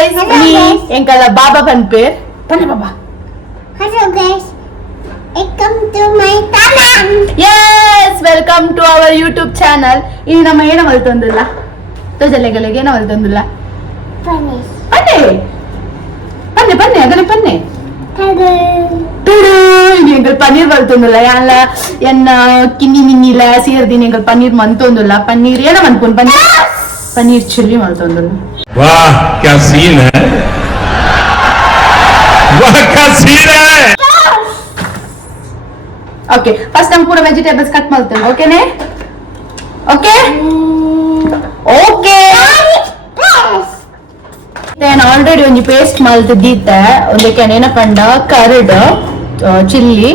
guys, Hello ni guys. yang kala Baba Panpir. Pana Baba? Hello guys, welcome to my channel. Yes, welcome to our YouTube channel. ini nama ಏನ ಮಲ್ತೊಂದಿಲ್ಲ ತೋಜಲೆಗಲೆಗೆ ಏನ ಮಲ್ತೊಂದಿಲ್ಲ Finish. ಪನ್ನೆ ಪನ್ನೆ ಪನ್ನೆ ಅದನ್ನ ಪನ್ನೆ Hello. tudu ini enggal paneer ಮಲ್ತೊಂದಿಲ್ಲ ಯಾಲ ಎನ್ನ ಕಿನ್ನಿ ಮಿನ್ನಿಲ ಸೇರ್ದಿನಿ enggal paneer ಮಂತೊಂದಿಲ್ಲ paneer ಏನ ಮನ್ಪುನ್ paneer chilli ಮಲ್ತೊಂದಿಲ್ಲ वाह क्या scene है वाह क्या सीन है ಓಕೆ ಫಸ್ಟ್ ನಮ್ಮ ಪೂರ ವೆಜಿಟೇಬಲ್ಸ್ ಕಟ್ ಮಾಡ್ತೇವೆ ಓಕೆನೇ ಓಕೆ ಓಕೆ ನಾನು ಆಲ್ರೆಡಿ ಒಂದು ಪೇಸ್ಟ್ ಮಾಡ್ತಿದ್ದೆ ಒಂದಕ್ಕೆ ಏನ ಪಂಡ curd chilli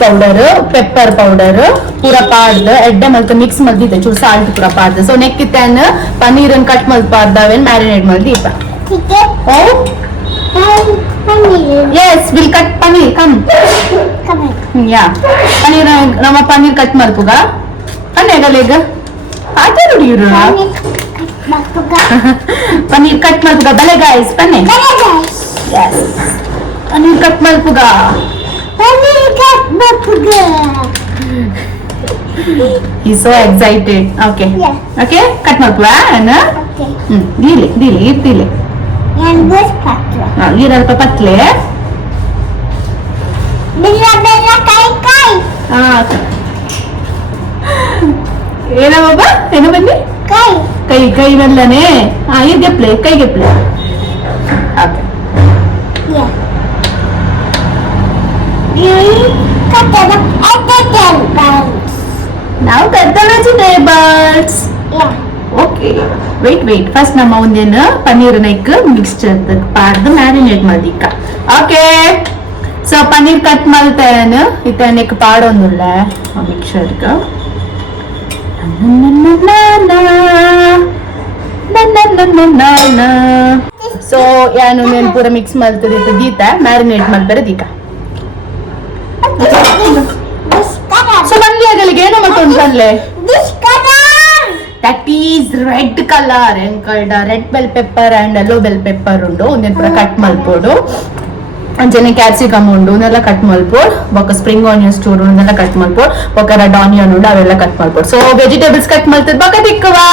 powder pepper powder ಪೂರ ಪಾಡ್ದು ಎಡ್ಡೆ ಮಲ್ತ ಮಿಕ್ಸ್ ಮಲ್ದಿದ್ದೆ ಚೂರು ಸಾಲ್ಟ್ ಪೂರ ಪಾಡ್ದು ಸೊ ನೆಕ್ಕಿತ್ತೇನು ಪನ್ನೀರನ್ನು ಕಟ್ ಮಲ್ತ್ ಪಾಡ್ದಾವೇನು ಮ್ಯಾರಿನೇಟ್ ಮಲ್ದೀಪ Ticket. ಓ Paneer. Yes will cut paneer come Come on. ಯಾ ಪನ್ನೀರ್ ನಮ್ಮ ಪನ್ನೀರ್ ಕಟ್ ಮಾಡ್ಕೋಗ ಪನ್ನೀರ್ ಆತ ನೋಡಿರು Paneer. Bakuga. ಪನ್ನೀರ್ ಕಟ್ ಮಾಡ್ಕೋಗ ಬಲೆ ಗಾಯ್ಸ್ ಪನ್ನೆ Hello guys. Yes paneer cut ಮಾಡ್ಕೋಗ Paneer kat bakuga. ಈ so excited okay Yeah. Okay cut ಮಾಡ್ಕೋವ ಅಣ್ಣ Okay. ದೀಲೆ ದೀಲೆ ಇರ್ತಿಲೆ Yang bus patwa. ಈರಲ್ಪ ಪತ್ಲೆ Bella bella kai kai. ಹಾ ಏನ ಬಾಬಾ ಏನು ಬನ್ನಿ Kai. ಕೈ ಕೈ ನಲ್ಲನೆ ಹಾ ಈಗ ಪ್ಲೇ ಕೈಗೆ play okay Yeah. Kata guys. ನಾವು ಕಟ್ಟ vegetables Yeah. Okay wait first ನಮ್ಮ ಒಂದೇನು ಪನ್ನೀರ್ ನೈಕ್ ಮಿಕ್ಸ್ಚರ್ ಪಾಡ್ದು ಮ್ಯಾರಿನೇಟ್ ಮಾಡಿಕ್ಕ ಓಕೆ ಸೊ ಪನ್ನೀರ್ ಕಟ್ ಮಾಡ್ತೇನೆ ಇತ್ತನೆಕ್ ಪಾಡೊಂದುಲ್ಲ ಮಿಕ್ಸ್ಚರ್ಗ ಸೊ ಯಾನು నేను ಪೂರ ಮಿಕ್ಸ್ ಮಾಡ್ತದೆ ದೀತ ಮ್ಯಾರಿನೇಟ್ ಮಾಡ್ತಾರೆ ದೀಕ This color. ಸೊ ನಂಗೆ ಆಗಲಿಗೆ ಏನೋ ಮತ್ತೊಂದಲ್ಲೇ This color. That is red colour ಎಂಕಲ್ಡ red bell pepper and yellow bell pepper ಉಂಡು ಒಂದೇನು ಪೂರ ಕಟ್ ಮಲ್ಪೋಡು ಅಂಚನೆ ಕ್ಯಾಪ್ಸಿಕಮ್ ಉಂಡು ಒಂದೆಲ್ಲ ಕಟ್ ಮಲ್ಪೋಡ್ ಬೊಕ್ಕ ಸ್ಪ್ರಿಂಗ್ ಆನಿಯನ್ಸ್ ಚೂರು ಒಂದೆಲ್ಲ ಕಟ್ ಮಲ್ಪೋಡ್ ಬೊಕ್ಕ ರೆಡ್ ಆನಿಯನ್ ಉಂಡು ಅವೆಲ್ಲ ಕಟ್ ಮಲ್ಪೋಡ್ ಸೊ ವೆಜಿಟೇಬಲ್ಸ್ ಕಟ್ ಮಲ್ತದ್ ಬೊಕ್ಕ ತಿಕ್ಕವಾ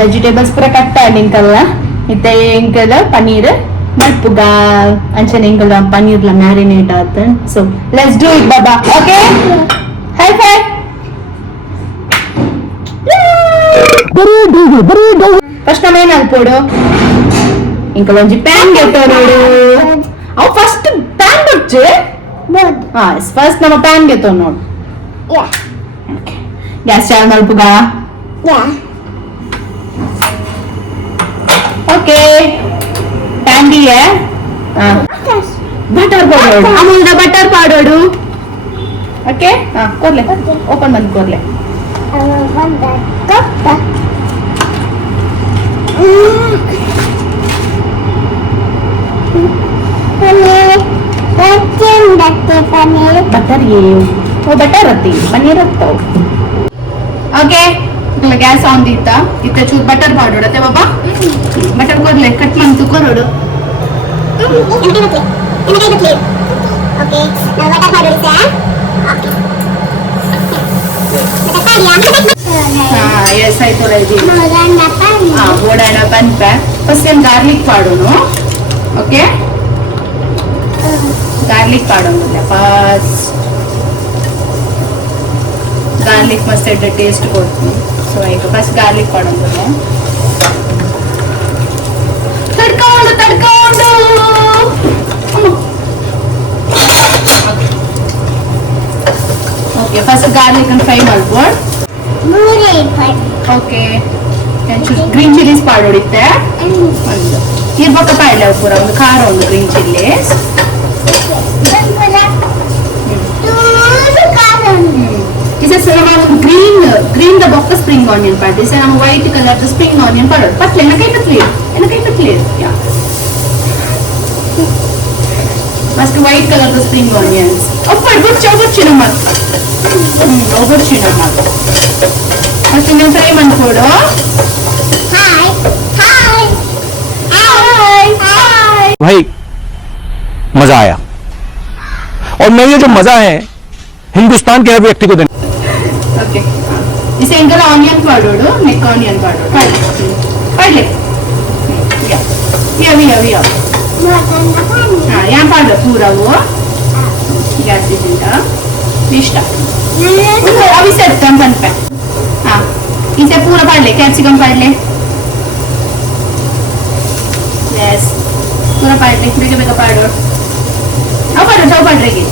ವೆಜಿಟೇಬಲ್ಸ್ ಪೂರ ಕಟ್ ಆಡಿಂಕಲ್ಲ ಇತ್ತೆ ಎಂಕಲ ಪನ್ನೀರ್ ಮಲ್ಪುಗ ಅಂಚನೆ ಎಂಕಲ ಪನ್ನೀರ್ಲ ಮ್ಯಾರಿನೇಟ್ ಆತ ಸೊ ಲೆಟ್ಸ್ ಡೂ ಇಟ್ ಬಾಬಾ ಓಕೆ ಹೈ ಫೈ ಫಸ್ಟ್ ನಮ್ಮ ಏನ್ ಅಲ್ಪೋಡು ಇಂಕಲ ಒಂಜಿ ಪ್ಯಾನ್ ಗೆತ್ತ ನೋಡು ಅವು ಫಸ್ಟ್ ಪ್ಯಾನ್ ಬಿಡ್ಚೆ Good. ಹಾ ಫಸ್ಟ್ ನಮ್ಮ ಪ್ಯಾನ್ ಗೆತ್ತ ನೋಡು Yeah. ಗ್ಯಾಸ್ ಚಾಲು ಮಲ್ಪುಗ Yeah. ಓಕೆ ಪ್ಯಾನ್ ದಿಯೆ Yes. ಬಟರ್ ಪಾಡೋಡು ಅಮೂಲ್ದ ಬಟರ್ ಪಾಡೋಡು ಓಕೆ ಹಾ ಕೊರ್ಲೆ Okay. ಓಪನ್ ಬಂದ್ ಕೊರ್ಲೆ I will want that cup. Paneer. Paneer. Butter ಏನು ಓ ಬಟರ್ ಅತ್ತಿ ಪನ್ನೀರ್ ಹತ್ತವು ಓಕೆ ಗ್ಯಾಸ್ ಆನ್ ದಿತ್ತ ಇತ್ತ ಚೂರು ಬಟರ್ ಪಾಡೋಡು ಅತ್ತೆ ಬಾಬಾ ಬಟರ್ ಕೊರ್ಲೆ ಕಟ್ ಮಾಡ್ತು ಕೊರೋಡು Okay. Now what I have is ಹಾ ಎಸ್ ಆಯ್ತು ರೆಡಿ Maganda pa. ಹಾ ಬೋಡಾಣ ಬಂತ ಫಸ್ಟ್ ಏನು ಗಾರ್ಲಿಕ್ ಪಾಡೋನು ಓಕೆ ಗಾರ್ಲಿಕ್ ಪಾಡೋದಿಲ್ಲ ಫಸ್ಟ್ ಗಾರ್ಲಿಕ್ ಮಸ್ತ್ ಎಡ್ಡೆ ಟೇಸ್ಟ್ ಕೊಡ್ತೀನಿ ಸೊ ಈಗ ಫಸ್ಟ್ ಗಾರ್ಲಿಕ್ ಪಾಡೋದಿಲ್ಲ ತಡ್ಕೊಂಡು ಓಕೆ ಫಸ್ಟ್ ಗಾರ್ಲಿಕ್ ಅನ್ನು ಫ್ರೈ ಮಾಡ್ಬೋದು Mure pan. Okay green chillies ಪಾಡೋಡಿತ್ತೆ ಒಂದು ಇರ್ಬೇಕ ಪಾಡ್ಲೆ ಪೂರ ಒಂದು ಖಾರ ಒಂದು green chillies This is green the box spring onion part. This is white color the spring onion part. But lena kai clear. Yeah. First white color the spring onions. Oh, but good job. ಚಿನ್ನ ಒಬ್ಬರು ಚಿನ್ನ ಮತ್ತೆ ನೀವು fry ಮಾಡ್ಕೊಡು. Hi hi hi hi. भाई मजा आया और मैं ये जो मजा है हिंदुस्तान के हर व्यक्ति को देना. ಓಕೆ ಈ ಸಾಯಂಕಾಲ ಆನಿಯನ್ ಮಾಡೋಡು, ನೆಕ್ ಆನಿಯನ್ ಮಾಡೋಡು ಪಡ್ಲೆ ಯವಿ ಯವಿ ಯವಿ यहाँ पाडो पूरा वो गैस इतना इष्ट अभी सेट पन पे हाँ इसे पूरा पाड ले कैप्सिकम पाड ले यस पूरा पाड ले बेगा बेगा पाडो अब पाड रही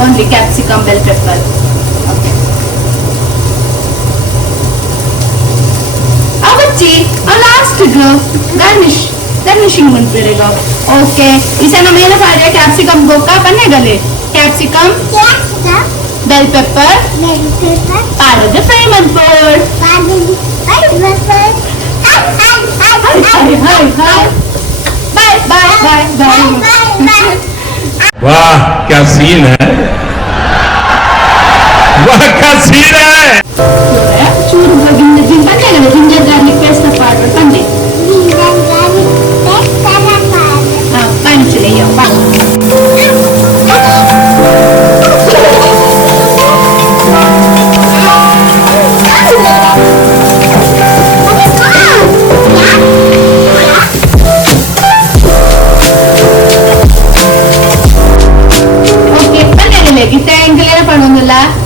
only capsicum bell pepper okay अब बच्ची लास्ट गार्निशिंग बनपेगा. ओके इसे ना मैंने पाया कैप्सिकम गोका बने गले capsicum bell pepper powder the fry मनपोर बाय बाय बाय बाय. वाह क्या सीन है, वाह क्या सीन है. चूर गिंजर बने गले जिंजर गार्लिक पेस्ट पाउडर बने पंच ले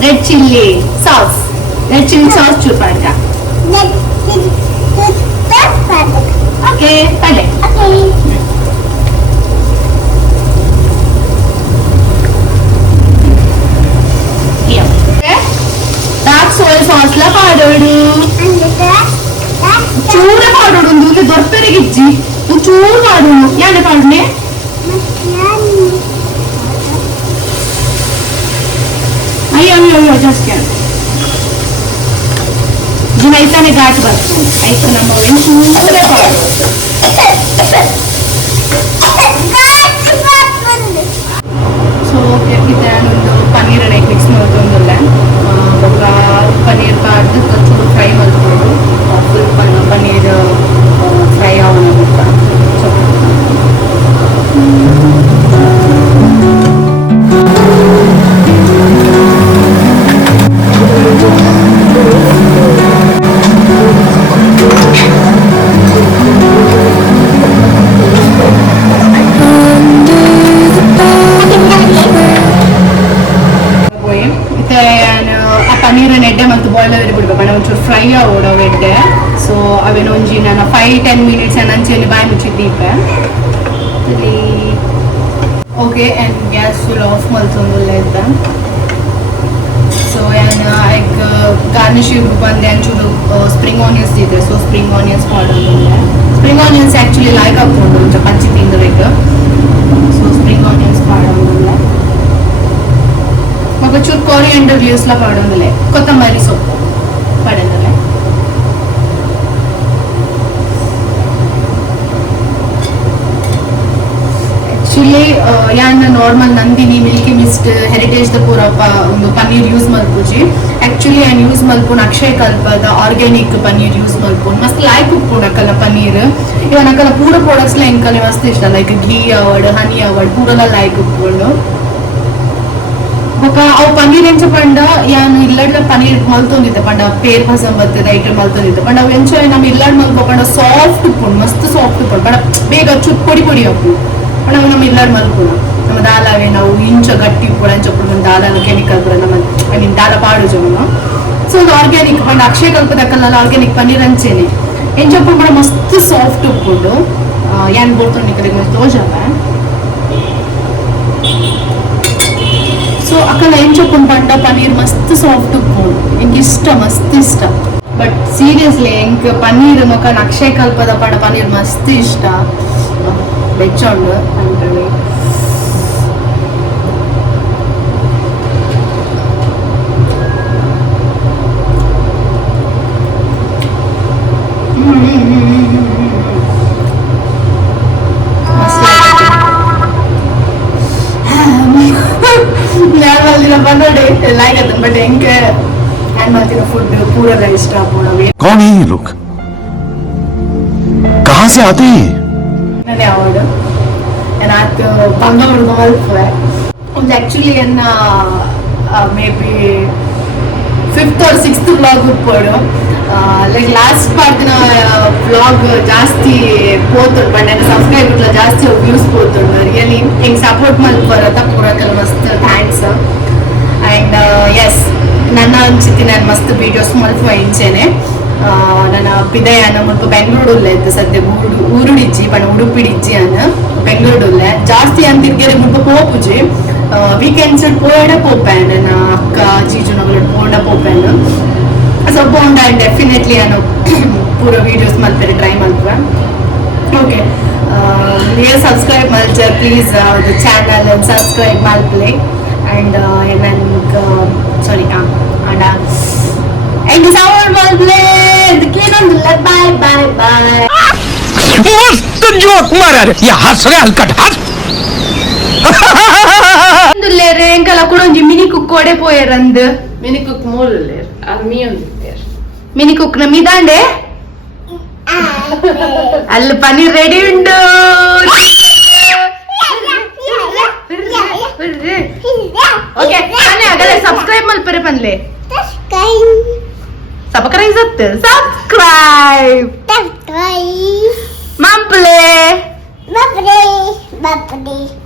रेड चिल्ली सॉस चूपाटा ओके पहले डार्क सोया सॉस ला पाडोडू चूर पाडोडू दूले दొరకరే గిజ్జి నువ్వు చూరు పాడు యానే పాడునే అయ్యో జస్ట్ క్యాన్ ಜಿನೈತಾನೆ ಘಾಟ್ ಬರ್ತು ಆಯ್ತು ನಮ್ಮ ಚೂರೇ ಪಾಡು ಸೊ ಇತ್ತೆ ಒಂದು ಪನ್ನೀರ್ ಮಿಕ್ಸ್ ಮಾಡ್ತೊಂದಿಲ್ಲ ఒక ಪನ್ನೀರ್ ಪಾಡ್ದು ಚೂರು ಫ್ರೈ ಮಾಡ್ಕೊಂಡು ಫುಲ್ ಪನ್ನೀರ್ ಫ್ರೈ ಆಗೋಣ ಸೊ ಫ್ರೈ ಓಡೋವೆಡ್ಡೆ ಸೊ ಅವೇನು ಒಂಜಿ ನಾನು 5-10 ಮಿನಿಟ್ಸ್ ನಂಚೆಲ್ಲಿ ಬಾಯಿ ಮುಚ್ಚಿದ್ದೀಪೆ okay and gas full off ಮಲ್ತೊಂದುಲ್ಲ ಇದ್ದ ಸೊ ಏನು ಎಗ್ ಗಾರ್ನಿಶ್ ಬಂದೆ ಅಂಚೂರು ಸ್ಪ್ರಿಂಗ್ ಆನಿಯನ್ಸ್ ಇದೆ ಸೊ ಸ್ಪ್ರಿಂಗ್ ಆನಿಯನ್ಸ್ ಮಾಡೋದಿಲ್ಲ ಸ್ಪ್ರಿಂಗ್ ಆನಿಯನ್ಸ್ ಆ್ಯಕ್ಚುಲಿ ಲೈಕ್ ಹಾಕ್ಕೊಂಡು ಒಂಚೂರು ಪಚ್ಚಿ ತಿಂದ್ರಿಗೆ ಸೊ ಸ್ಪ್ರಿಂಗ್ ಆನಿಯನ್ಸ್ ಮಾಡೋದಿಲ್ಲ ఒక ಚೂರು ಕೊರಿಯಾಂಡರ್ ಲೀವ್ಸ್ లా పడొందిలే కొత్తమల్లి సొప్పు పడొందిలే ಆಕ್ಚುಲಿ ಯಾನ್ normal Nandini Milky Mist Heritage ದ ಪೂರ ಒಂದು ಪನ್ನೀರ್ ಯೂಸ್ ಮಲ್ಪುಜಿ ಆಕ್ಚುಲಿ ಆನ್ ಯೂಸ್ ಮಲ್ಪುನ್ ಅಕ್ಷಯ ಕಲ್ಪದ ಆರ್ಗ್ಯಾನಿಕ್ ಪನ್ನೀರ್ ಯೂಸ್ ಮಲ್ಪುನ್ ಮಸ್ತ್ ಲೈಕ್ ಉಪ್ಪುಣಕಲ್ಲ ಪನ್ನೀರ್ ಇವನ್ ಅಕಲ ಪೂರ ಪ್ರಾಡಕ್ಟ್ಸ್ ಲ ಎಂಕಲೆ ಮಸ್ತ್ ಇಷ್ಟ ಲೈಕ್ ಘೀ ಅವಡ್ ಹನಿ ಅವಡ್ ಪೂರಲ ಲೈಕ್ ಉಪ್ಪುಂಡು ఒక అవు పన్నీర్ ఎంచ పండ యాను ఇల్లడ్ల పన్నీర్ మల్తొందితే పండ పేర్ భసం బత్తದ ಐಟಮ್ ಮಲ್ತೊಂದಿತ್ತೆ ಪಂಡ ಅವು ಎಂಚ ನಮ್ಮ ಇಲ್ಲಡ್ ಮಲ್ಕೊ ಪಂಡ ಸಾಫ್ಟ್ ಉಪ್ಪುಂಡು ಮಸ್ತ್ ಸಾಫ್ಟ್ ಉಪ್ಪುಂಡು ಪಂಡ ಬೇಗ ಚುಟ್ ಪೊಡಿ ಪೊಡಿ ಅಪ್ಪು ಪಂಡ ಅವು ನಮ್ಮ ಇಲ್ಲಡ್ ಮಲ್ಪುಂಡು ನಮ್ಮ ದಾಲವೇ ನಾವು ಇಂಚ ಗಟ್ಟಿ ಉಪ್ಪುಡು ಅಂಚప్పుడు ನಮ್ಮ ದಾಲನ ಕೆಮಿಕಲ್ ಪುರ ನಮ್ಮ ಐ ಮೀನ್ ದಾಲ ಪಾಡು ಜಮನ ಸೊ ಆರ್ಗ್ಯಾನಿಕ್ ಪಂಡ ಅಕ್ಷಯ ಕಲ್ಪದಕ್ಕಲ್ಲ ಆರ್ಗ್ಯಾನಿಕ್ ಪನ್ನೀರ್ ಅಂಚೆನೆ ಎಂಚప్పుడు ಪಂಡ ಮಸ್ತ್ ಸಾಫ್ಟ್ ಉಪ್ಪುಂಡು ಯಾನ್ ಬೋರ್ತೊಂಡಿ ಕಡೆ ಮಸ್ತ್ ತೋಜಾವ ಸೊ ಅక్కడ ಏನ್ ಚೊಪ್ಪನ್ ಪಂಡ ಪನ್ನೀರ್ ಮಸ್ತ್ ಸಾಫ್ಟ್ ಉಪ್ಪುಂಡು ಎಂಕ್ ಇಷ್ಟ ಮಸ್ತ್ ಇಷ್ಟ ಬಟ್ ಸೀರಿಯಸ್ಲಿ ಎಂಕ್ ಪನ್ನೀರ್ ಮೊಕ ಅಕ್ಷಯ ಕಲ್ಪದ ಪಂಡ ಪನ್ನೀರ್ ಮಸ್ತ್ ಇಷ್ಟ ಬೆಚ್ಚೊಂಡು ಅಂತೇಳಿ ಲೈಕ್ ಅದು ಬಟ್ ಹೆಂಗೆ ನಾನು ಮಾಡ್ತಿರೋ ಫುಡ್ ಪೂರ ಇಷ್ಟ ಪೂರವೇ कौन है ये लोग कहां से आते हैं ನಾನು ಯಾವಾಗ ನಾನು ಆತು ಬಂಗ ಹುಡುಗ ಮಲ್ಪೆ ಒಂದು ಆ್ಯಕ್ಚುಲಿ ಎನ್ನ may be 5th or 6th vlog ಉಟ್ಪೋಡು ಲೈಕ್ ಲಾಸ್ಟ್ ಪಾರ್ಟ್ನ ವ್ಲಾಗ್ ಜಾಸ್ತಿ ಪೋತುಂಡು ಬಟ್ ನನ್ನ ಸಬ್ಸ್ಕ್ರೈಬರ್ಲ ಜಾಸ್ತಿ ವ್ಯೂಸ್ ಪೋತುಂಡು ರಿಯಲಿ ಹಿಂಗೆ ಸಪೋರ್ಟ್ ಮಲ್ಪರತ್ತ ಪೂರಕಲ್ ಮಸ್ತ್ ಥ್ಯಾಂಕ್ಸ್ ಆ್ಯಂಡ್ ಎಸ್ ನನ್ನ ಅನ್ಸಿತಿ ನಾನು ಮಸ್ತ್ ವೀಡಿಯೋಸ್ ಮಲ್ಪುವ ಇಂಚೆನೆ ನನ್ನ ಪಿದಯನ ಮುಲ್ಪ ಬೆಂಗಳೂರುಲ್ಲ ಇತ್ತು ಸದ್ಯ ಊರುಡಿಜ್ಜಿ ಪಣ ಉಡುಪಿಡಿಜ್ಜಿ ಅನ್ನ ಬೆಂಗಳೂರುಲ್ಲ ಜಾಸ್ತಿ ಅಂತಿರ್ಗೆರೆ ಮುಲ್ಪ ಪೋಪುಜಿ ವೀಕೆಂಡ್ಸ್ ಪೋಯಡ ಪೋಪೆ ನನ್ನ ಅಕ್ಕ ಜೀಜುನಗಳು ಪೋಂಡ ಪೋಪೆನು ಸೊ ಪೋಂಡ ಡೆಫಿನೆಟ್ಲಿ ನಾನು ಪೂರ ವೀಡಿಯೋಸ್ ಮಲ್ಪೆರೆ ಟ್ರೈ ಮಲ್ಪೆ ಓಕೆ ನೀವು ಸಬ್ಸ್ಕ್ರೈಬ್ ಮಲ್ಚರ್ ಪ್ಲೀಸ್ ದ ಚಾನಲ್ ಸಬ್ಸ್ಕ್ರೈಬ್ ಮಲ್ಪಲೆ ಆ್ಯಂಡ್ ನನಗೆ sorry and And someone will play the kid on the left. Bye, bye, bye. मस्त जोक मारा रे ये हंस रहे हलकट हंस रे ಎಂಕಲ ಕೂಡ ಒಂಜಿ ಮಿನಿ ಕುಕ್ ಒಡೆ ಪೋಯರಂದ್ ಮಿನಿ ಕುಕ್ ಮೂರಲ್ಲೇ ಅದು ಮೀ ಒಂದಿತ್ತೇರ್ ಮಿನಿ ಕುಕ್ ನ ಮಿದಾಂಡೆ ಅಲ್ಲಿ ಪನ್ನೀರ್ ರೆಡಿ ಉಂಡು ಓಕೆ ನಾನೇ ಆಗಲ್ಲ ಸಬ್ಸ್ಕ್ರೈಬ್ ಮಲ್ಪರೆ ಪನ್ಲೆ ಸಬ್ಸ್ಕ್ರೈಬ್ ಮಂಪ್ಲೆ Bye.